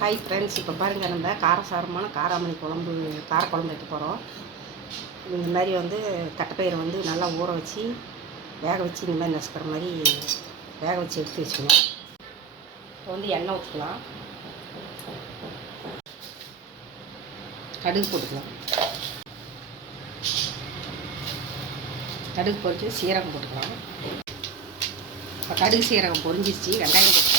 Hi friends இப்போ பாருங்கள் நம்ம காரசாரமான காராமணி குழம்பு காரக்குழம்பு வைக்க போகிறோம் இந்த மாதிரி வந்து தட்டைப்பயிரை வந்து நல்லா ஊற வச்சு வேக வச்சு இந்த மாதிரி நசுக்கிற மாதிரி வேக வச்சு எடுத்து வச்சுக்கணும் இப்போ வந்து எண்ணெய் ஊற்றிக்கலாம் கடுகு போட்டுக்கலாம். கடுகு பொறிச்சு சீரகம் போட்டுக்கலாம். இப்போ கடுகு சீரகம் பொரிஞ்சிருச்சு வெங்காயம் போட்டுக்கலாம்.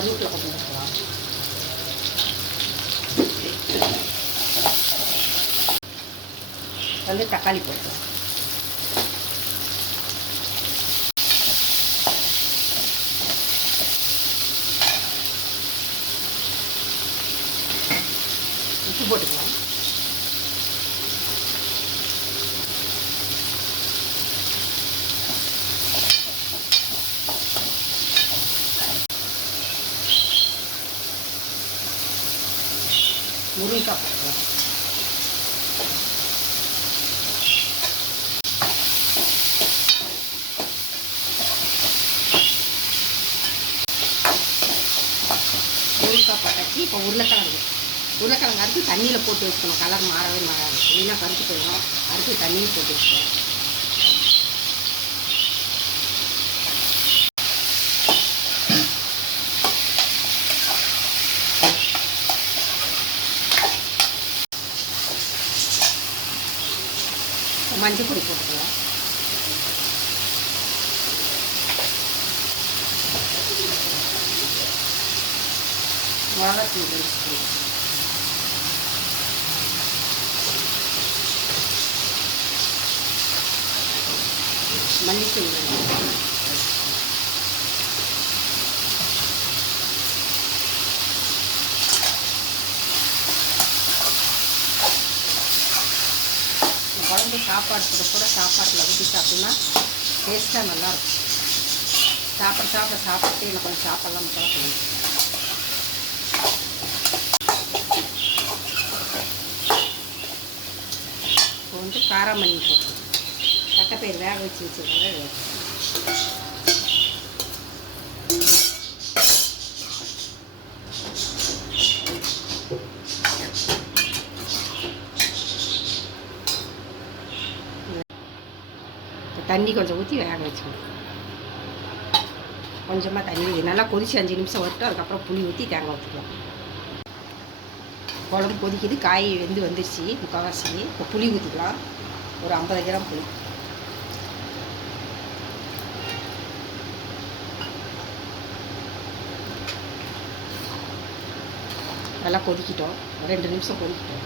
கருவேப்பிலை கொஞ்சம் போட்டுக்கலாம் வந்து தக்காளி போட்டு உப்பு போட்டுக்கலாம். முருங்கைக்காய் போட்டுக்கலாம் முருங்கைக்காய் பட்டாச்சு இப்போ உருளைக்கிழங்கு. உருளைக்கிழங்கு அறுத்து தண்ணியில் போட்டு வச்சுக்கணும். கலர் மாறவே மாறாது. இல்லைன்னா கருத்து போயிடும். அறுத்து தண்ணியில் போட்டு வச்சுக்கணும். மஞ்சள் பொடி போட்டுக்கலாம். மிளகாத்தூள் ஒரு மல்லித்தூள் குழம்பு சாப்பாடு கூட கூட சாப்பாட்டில் ஊற்றி சாப்பிட்டோம்னா டேஸ்ட்டாக நல்லாயிருக்கும். சாப்பிட சாப்பிட சாப்பிட்டு எனக்கு கொஞ்சம் சாப்பாடெலாம் மட்டும் போகணும் இப்போ வந்து காராமணி போட்டு தட்டைப்பயிர் வேக வச்சு வச்சுருக்காங்க தண்ணி கொஞ்சம் ஊற்றி வேக வச்சுக்கணும். கொஞ்சமாக தண்ணி நல்லா கொதிச்சு அஞ்சு நிமிஷம் வரட்டும் அதுக்கப்புறம் புளி ஊற்றி தேங்காய் ஊற்றிக்கலாம் குழம்பு கொதிக்குது காய் வெந்து வந்துருச்சு முக்கால்வாசி. இப்போ புளி ஊற்றிக்கலாம் ஒரு ஐம்பது கிராம் புளி. நல்லா கொதிக்கிட்டோம். ஒரு ரெண்டு நிமிஷம் கொதிக்கிட்டோம்.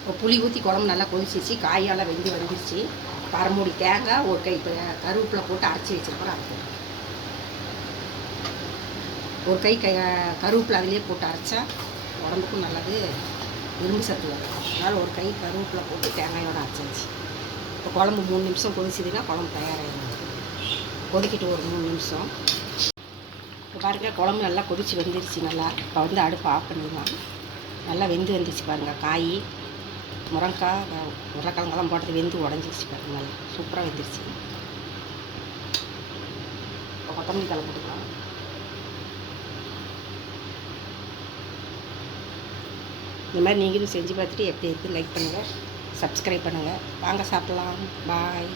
இப்போ புளி ஊற்றி குழம்பு நல்லா கொதிச்சிச்சு காயெல்லாம் வெந்து வந்துருச்சு. பரமுடி தேங்காய் ஒரு கை இப்போ கருவேப்பிலை போட்டு அரைச்சி வச்சிருக்கிறோம் அது ஒரு கை கை கருவேப்பிலை அதிலே போட்டு அரைச்சா உடம்புக்கும் நல்லது. இரும்பு சத்து வரும். அதனால் ஒரு கை கருவேப்பிலை போட்டு தேங்காயோடு அரைச்சாச்சு. இப்போ குழம்பு மூணு நிமிஷம் கொதிச்சிதுன்னா குழம்பு தயாராகிடும் கொதிக்கிட்டு ஒரு மூணு நிமிஷம். இப்போ பாருங்கள் குழம்பு நல்லா கொதிச்சு வெந்துருச்சு. நல்லா இப்போ வந்து அடுப்பு ஆஃப் பண்ணிடலாம். நல்லா வெந்து வந்துருச்சு பாருங்கள் காய். முருங்கக்காய் உருளைக்கிழங்கெல்லாம் போட்டது வெந்து உடஞ்சிருச்சு பாருங்க நல்லா சூப்பராக வெந்துருச்சு. இப்போ கொத்தமல்லி தலை போட்டுக்கலாம். இந்த மாதிரி நீங்களும் செஞ்சு பார்த்துட்டு எப்படி இருக்குது லைக் பண்ணுங்கள் சப்ஸ்கிரைப் பண்ணுங்கள் வாங்க சாப்பிட்லாம். பாய்